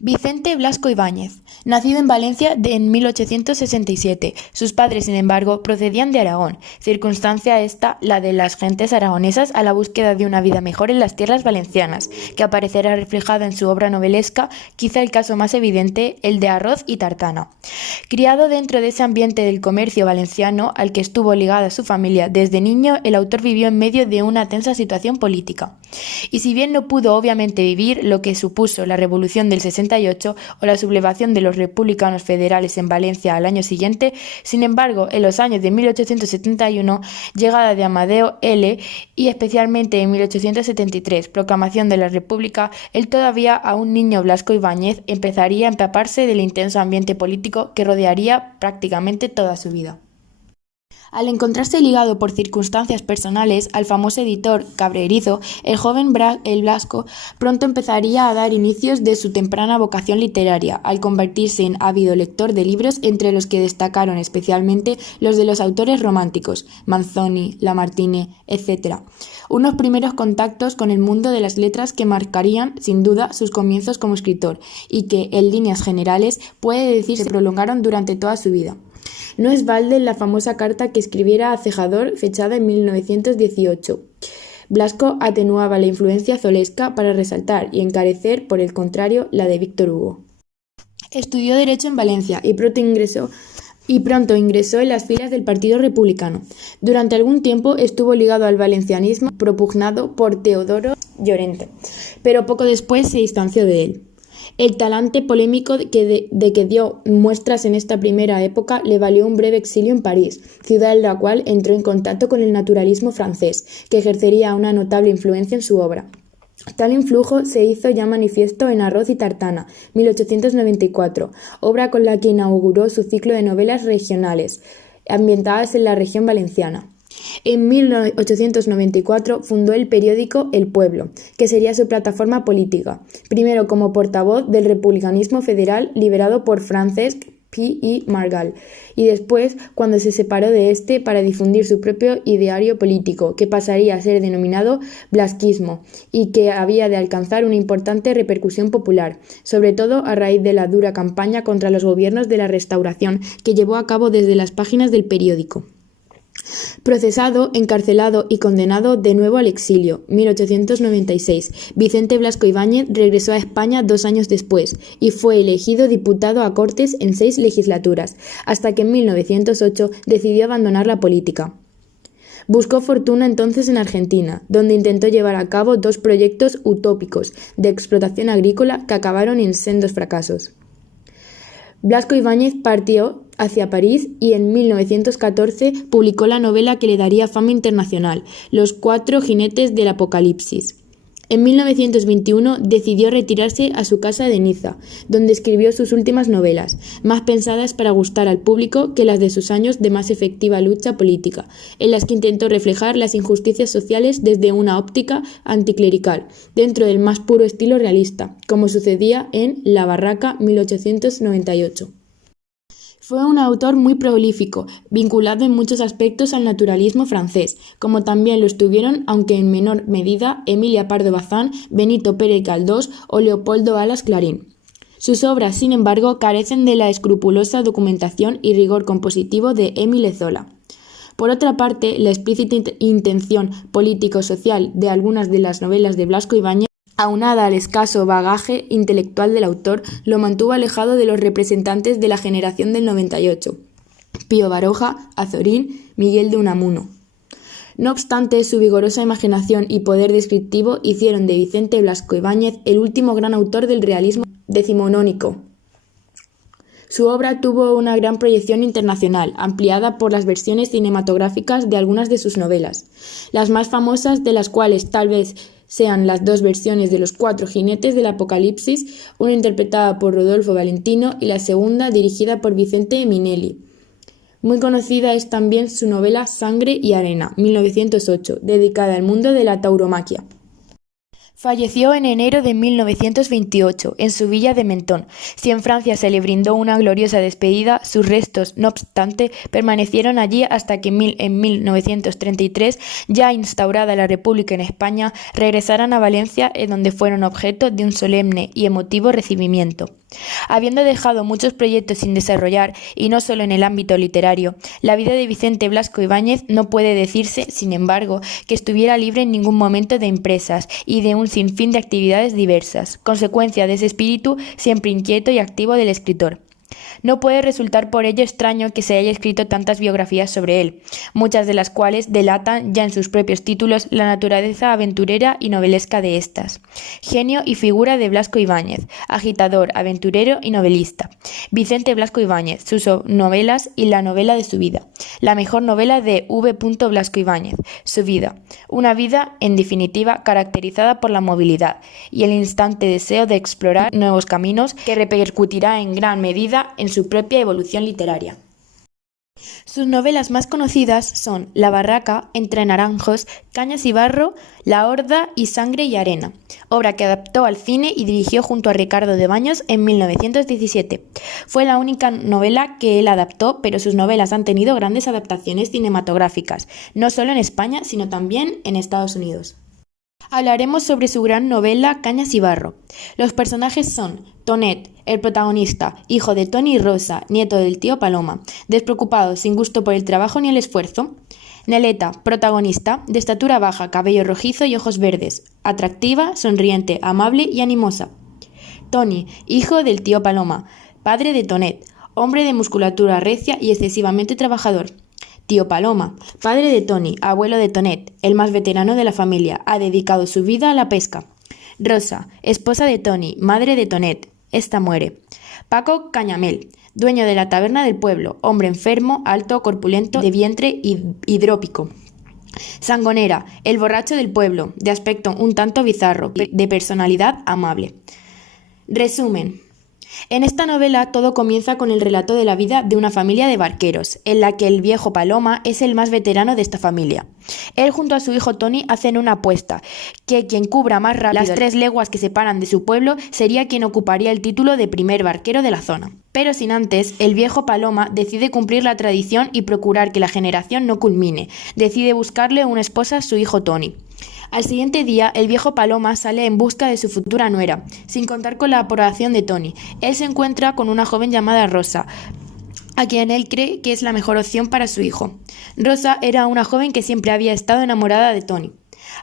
Vicente Blasco Ibáñez, nacido en Valencia en 1867. Sus padres, sin embargo, procedían de Aragón, circunstancia esta la de las gentes aragonesas a la búsqueda de una vida mejor en las tierras valencianas, que aparecerá reflejada en su obra novelesca, quizá el caso más evidente, el de Arroz y Tartana. Criado dentro de ese ambiente del comercio valenciano al que estuvo ligada su familia desde niño, el autor vivió en medio de una tensa situación política. Y si bien no pudo obviamente vivir lo que supuso la Revolución del 68 o la sublevación de los republicanos federales en Valencia al año siguiente, sin embargo, en los años de 1871, llegada de Amadeo L. y especialmente en 1873, proclamación de la República, él todavía a un niño Blasco Ibáñez empezaría a empaparse del intenso ambiente político que rodearía prácticamente toda su vida. Al encontrarse ligado por circunstancias personales al famoso editor Cabrerizo, el joven el Blasco pronto empezaría a dar inicios de su temprana vocación literaria, al convertirse en ávido lector de libros entre los que destacaron especialmente los de los autores románticos, Manzoni, Lamartine, etc. Unos primeros contactos con el mundo de las letras que marcarían, sin duda, sus comienzos como escritor y que, en líneas generales, puede decirse se prolongaron durante toda su vida. No es balde la famosa carta que escribiera a Cejador, fechada en 1918. Blasco atenuaba la influencia zolesca para resaltar y encarecer, por el contrario, la de Víctor Hugo. Estudió Derecho en Valencia y pronto ingresó en las filas del Partido Republicano. Durante algún tiempo estuvo ligado al valencianismo propugnado por Teodoro Llorente, pero poco después se distanció de él. El talante polémico de que dio muestras en esta primera época le valió un breve exilio en París, ciudad en la cual entró en contacto con el naturalismo francés, que ejercería una notable influencia en su obra. Tal influjo se hizo ya manifiesto en Arroz y Tartana, 1894, obra con la que inauguró su ciclo de novelas regionales, ambientadas en la región valenciana. En 1894 fundó el periódico El Pueblo, que sería su plataforma política, primero como portavoz del republicanismo federal liderado por Francesc Pi i Margall, y después cuando se separó de este para difundir su propio ideario político, que pasaría a ser denominado blasquismo y que había de alcanzar una importante repercusión popular, sobre todo a raíz de la dura campaña contra los gobiernos de la Restauración que llevó a cabo desde las páginas del periódico. Procesado, encarcelado y condenado de nuevo al exilio, 1896, Vicente Blasco Ibáñez regresó a España 2 años después y fue elegido diputado a Cortes en 6 legislaturas, hasta que en 1908 decidió abandonar la política. Buscó fortuna entonces en Argentina, donde intentó llevar a cabo 2 proyectos utópicos de explotación agrícola que acabaron en sendos fracasos. Blasco Ibáñez partió hacia París y en 1914 publicó la novela que le daría fama internacional, Los 4 jinetes del Apocalipsis. En 1921 decidió retirarse a su casa de Niza, donde escribió sus últimas novelas, más pensadas para gustar al público que las de sus años de más efectiva lucha política, en las que intentó reflejar las injusticias sociales desde una óptica anticlerical, dentro del más puro estilo realista, como sucedía en La Barraca, 1898. Fue un autor muy prolífico, vinculado en muchos aspectos al naturalismo francés, como también lo estuvieron, aunque en menor medida, Emilia Pardo Bazán, Benito Pérez Galdós o Leopoldo Alas Clarín. Sus obras, sin embargo, carecen de la escrupulosa documentación y rigor compositivo de Émile Zola. Por otra parte, la explícita intención político-social de algunas de las novelas de Blasco Ibáñez, aunada al escaso bagaje intelectual del autor, lo mantuvo alejado de los representantes de la generación del 98, Pío Baroja, Azorín, Miguel de Unamuno. No obstante, su vigorosa imaginación y poder descriptivo hicieron de Vicente Blasco Ibáñez el último gran autor del realismo decimonónico. Su obra tuvo una gran proyección internacional, ampliada por las versiones cinematográficas de algunas de sus novelas, las más famosas de las cuales tal vez sean las 2 versiones de Los 4 jinetes del Apocalipsis, una interpretada por Rodolfo Valentino y la segunda dirigida por Vicente Minelli. Muy conocida es también su novela Sangre y arena, 1908, dedicada al mundo de la tauromaquia. Falleció en enero de 1928 en su villa de Mentón. Si en Francia se le brindó una gloriosa despedida, sus restos, no obstante, permanecieron allí hasta que en 1933, ya instaurada la República en España, regresaran a Valencia, en donde fueron objeto de un solemne y emotivo recibimiento. Habiendo dejado muchos proyectos sin desarrollar, y no solo en el ámbito literario, la vida de Vicente Blasco Ibáñez no puede decirse, sin embargo, que estuviera libre en ningún momento de empresas y de un sinfín de actividades diversas, consecuencia de ese espíritu siempre inquieto y activo del escritor. No puede resultar por ello extraño que se haya escrito tantas biografías sobre él, muchas de las cuales delatan ya en sus propios títulos la naturaleza aventurera y novelesca de estas. Genio y figura de Blasco Ibáñez, agitador, aventurero y novelista. Vicente Blasco Ibáñez, sus novelas y la novela de su vida. La mejor novela de V. Blasco Ibáñez, su vida. Una vida, en definitiva, caracterizada por la movilidad y el instante deseo de explorar nuevos caminos que repercutirá en gran medida en su propia evolución literaria. Sus novelas más conocidas son La barraca, Entre naranjos, Cañas y barro, La horda y Sangre y arena, obra que adaptó al cine y dirigió junto a Ricardo de Baños en 1917. Fue la única novela que él adaptó, pero sus novelas han tenido grandes adaptaciones cinematográficas, no solo en España, sino también en Estados Unidos. Hablaremos sobre su gran novela Cañas y barro. Los personajes son Tonet, el protagonista, hijo de Tony y Rosa, nieto del tío Paloma, despreocupado, sin gusto por el trabajo ni el esfuerzo. Neleta, protagonista, de estatura baja, cabello rojizo y ojos verdes, atractiva, sonriente, amable y animosa. Tony, hijo del tío Paloma, padre de Tonet, hombre de musculatura recia y excesivamente trabajador. Tío Paloma, padre de Tony, abuelo de Tonet, el más veterano de la familia, ha dedicado su vida a la pesca. Rosa, esposa de Tony, madre de Tonet, esta muere. Paco Cañamel, dueño de la taberna del pueblo, hombre enfermo, alto, corpulento, de vientre hidrópico. Sangonera, el borracho del pueblo, de aspecto un tanto bizarro, de personalidad amable. Resumen. En esta novela todo comienza con el relato de la vida de una familia de barqueros, en la que el viejo Paloma es el más veterano de esta familia. Él junto a su hijo Tony hacen una apuesta, que quien cubra más rápido las 3 leguas que separan de su pueblo sería quien ocuparía el título de primer barquero de la zona. Pero sin antes, el viejo Paloma decide cumplir la tradición y procurar que la generación no culmine. Decide buscarle una esposa a su hijo Tony. Al siguiente día, el viejo Paloma sale en busca de su futura nuera, sin contar con la aprobación de Tony. Él se encuentra con una joven llamada Rosa, a quien él cree que es la mejor opción para su hijo. Rosa era una joven que siempre había estado enamorada de Tony.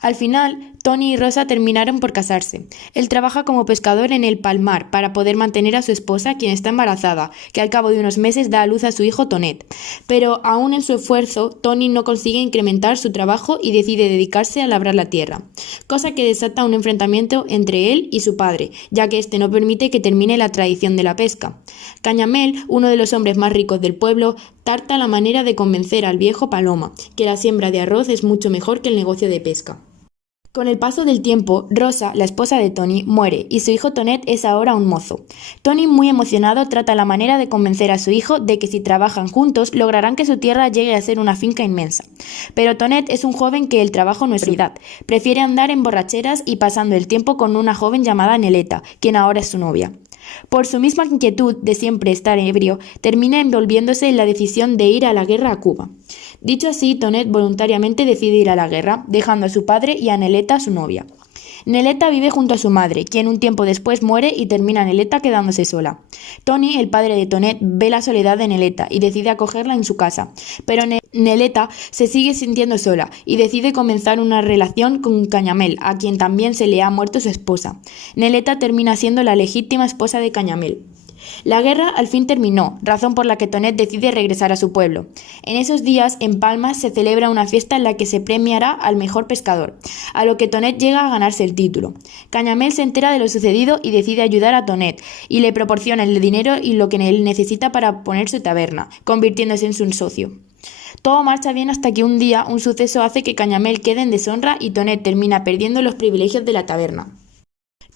Al final, Tony y Rosa terminaron por casarse. Él trabaja como pescador en el Palmar para poder mantener a su esposa, quien está embarazada, que al cabo de unos meses da a luz a su hijo Tonet. Pero aún en su esfuerzo, Tony no consigue incrementar su trabajo y decide dedicarse a labrar la tierra, cosa que desata un enfrentamiento entre él y su padre, ya que este no permite que termine la tradición de la pesca. Cañamel, uno de los hombres más ricos del pueblo, tarta la manera de convencer al viejo Paloma que la siembra de arroz es mucho mejor que el negocio de pesca. Con el paso del tiempo, Rosa, la esposa de Tony, muere y su hijo Tonet es ahora un mozo. Tony, muy emocionado, trata la manera de convencer a su hijo de que si trabajan juntos lograrán que su tierra llegue a ser una finca inmensa. Pero Tonet es un joven que el trabajo no es prioridad. Prefiere andar en borracheras y pasando el tiempo con una joven llamada Neleta, quien ahora es su novia. Por su misma inquietud de siempre estar ebrio, termina envolviéndose en la decisión de ir a la guerra a Cuba. Dicho así, Tonet voluntariamente decide ir a la guerra, dejando a su padre y a Neleta, su novia. Neleta vive junto a su madre, quien un tiempo después muere y termina Neleta quedándose sola. Tony, el padre de Tonet, ve la soledad de Neleta y decide acogerla en su casa, pero Neleta se sigue sintiendo sola y decide comenzar una relación con Cañamel, a quien también se le ha muerto su esposa. Neleta termina siendo la legítima esposa de Cañamel. La guerra al fin terminó, razón por la que Tonet decide regresar a su pueblo. En esos días, en Palmas, se celebra una fiesta en la que se premiará al mejor pescador, a lo que Tonet llega a ganarse el título. Cañamel se entera de lo sucedido y decide ayudar a Tonet, y le proporciona el dinero y lo que él necesita para poner su taberna, convirtiéndose en su socio. Todo marcha bien hasta que un día un suceso hace que Cañamel quede en deshonra y Tonet termina perdiendo los privilegios de la taberna.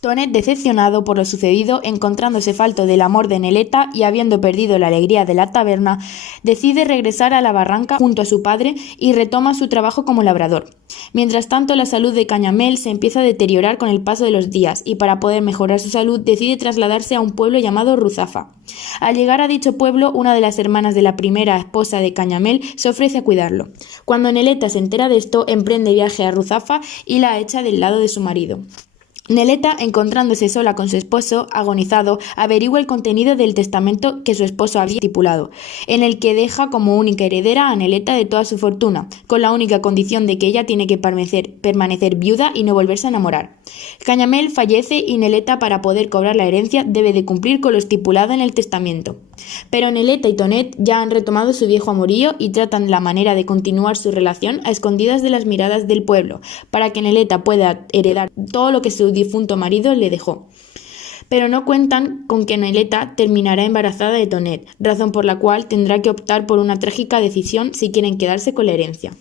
Tonet, decepcionado por lo sucedido, encontrándose falto del amor de Neleta y habiendo perdido la alegría de la taberna, decide regresar a la barranca junto a su padre y retoma su trabajo como labrador. Mientras tanto, la salud de Cañamel se empieza a deteriorar con el paso de los días y para poder mejorar su salud decide trasladarse a un pueblo llamado Ruzafa. Al llegar a dicho pueblo, una de las hermanas de la primera esposa de Cañamel se ofrece a cuidarlo. Cuando Neleta se entera de esto, emprende viaje a Ruzafa y la echa del lado de su marido. Neleta, encontrándose sola con su esposo, agonizado, averigua el contenido del testamento que su esposo había estipulado, en el que deja como única heredera a Neleta de toda su fortuna, con la única condición de que ella tiene que permanecer viuda y no volverse a enamorar. Cañamel fallece y Neleta, para poder cobrar la herencia, debe de cumplir con lo estipulado en el testamento. Pero Neleta y Tonet ya han retomado su viejo amorío y tratan la manera de continuar su relación a escondidas de las miradas del pueblo, para que Neleta pueda heredar todo lo que su difunto marido le dejó. Pero no cuentan con que Neleta terminará embarazada de Tonet, razón por la cual tendrá que optar por una trágica decisión si quieren quedarse con la herencia.